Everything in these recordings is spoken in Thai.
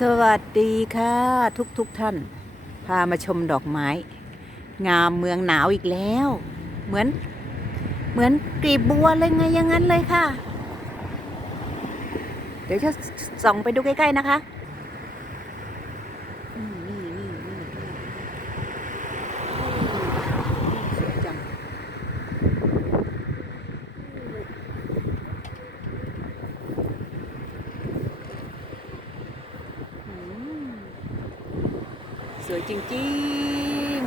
สวัสดีค่ะทุกทุกท่าน พามาชมดอกไม้ งามเมืองหนาวอีกแล้ว เหมือน เหมือนกลีบบัวเลยไงอย่างนั้นเลยค่ะ เดี๋ยวจะส่องไปดูใกล้ ๆ นะคะอืมนี่นี่นี่นี่สวยจัง อืมส วยจริง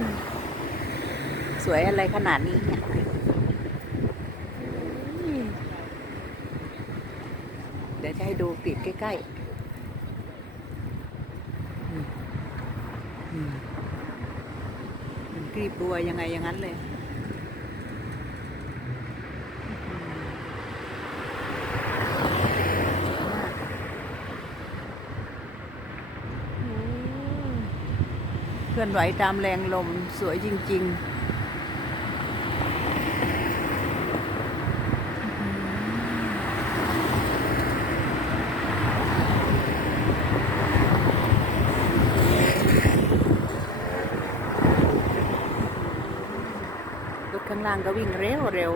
ๆ สวยอะไรขนาดนี้เนี่ยเดี๋ยวจะให้ดูกลีบใกล้ๆมันกรีบบัวยังไงอย่างนั้นเลยอืม เคลื่อนไหวตามแรงลมสวยจริงๆรถข้างล่างก็วิ่งเร็วเร็ว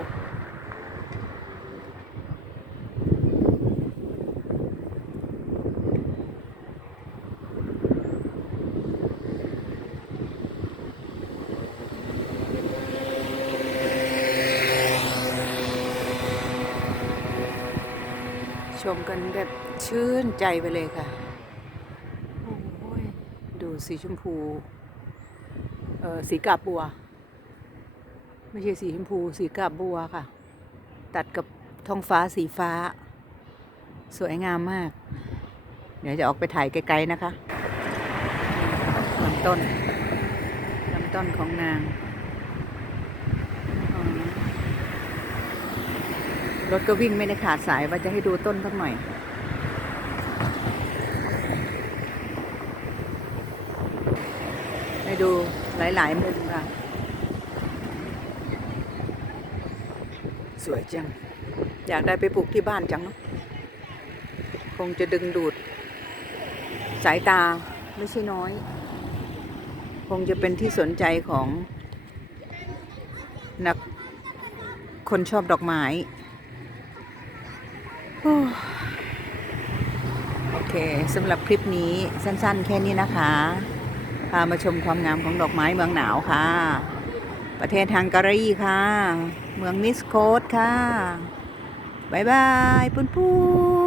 ชมกันแบบชื่นใจไปเลยค่ะโอ้ยดูสีชมพู เออสีกาบบัว ไม่ใช่สีชมพู สีกาบบัวค่ะ ตัดกับท้องฟ้าสีฟ้า สวยงามมาก เดี๋ยวจะออกไปถ่ายไกลๆนะคะลำต้นลำต้นของนางอ๋อ รถก็วิ่งไม่ได้ขาดสายว่าจะให้ดูต้นสักหน่อย ให้ดูหลาย ๆ มุมค่ะ สวยจัง อยากได้ไปปลูกที่บ้านจังเนาะคงจะดึงดูด สายตาไม่ใช่น้อย คงจะเป็นที่สนใจของนักคนชอบดอกไม้ โอเคสำหรับคลิปนี้สั้นๆ แค่นี้นะคะ พามาชมความงามของดอกไม้เมืองหนาวค่ะ ประเทศฮังการีค่ะ เมืองมิสโคตค่ะ บ๊ายบายปุ้นปุ้น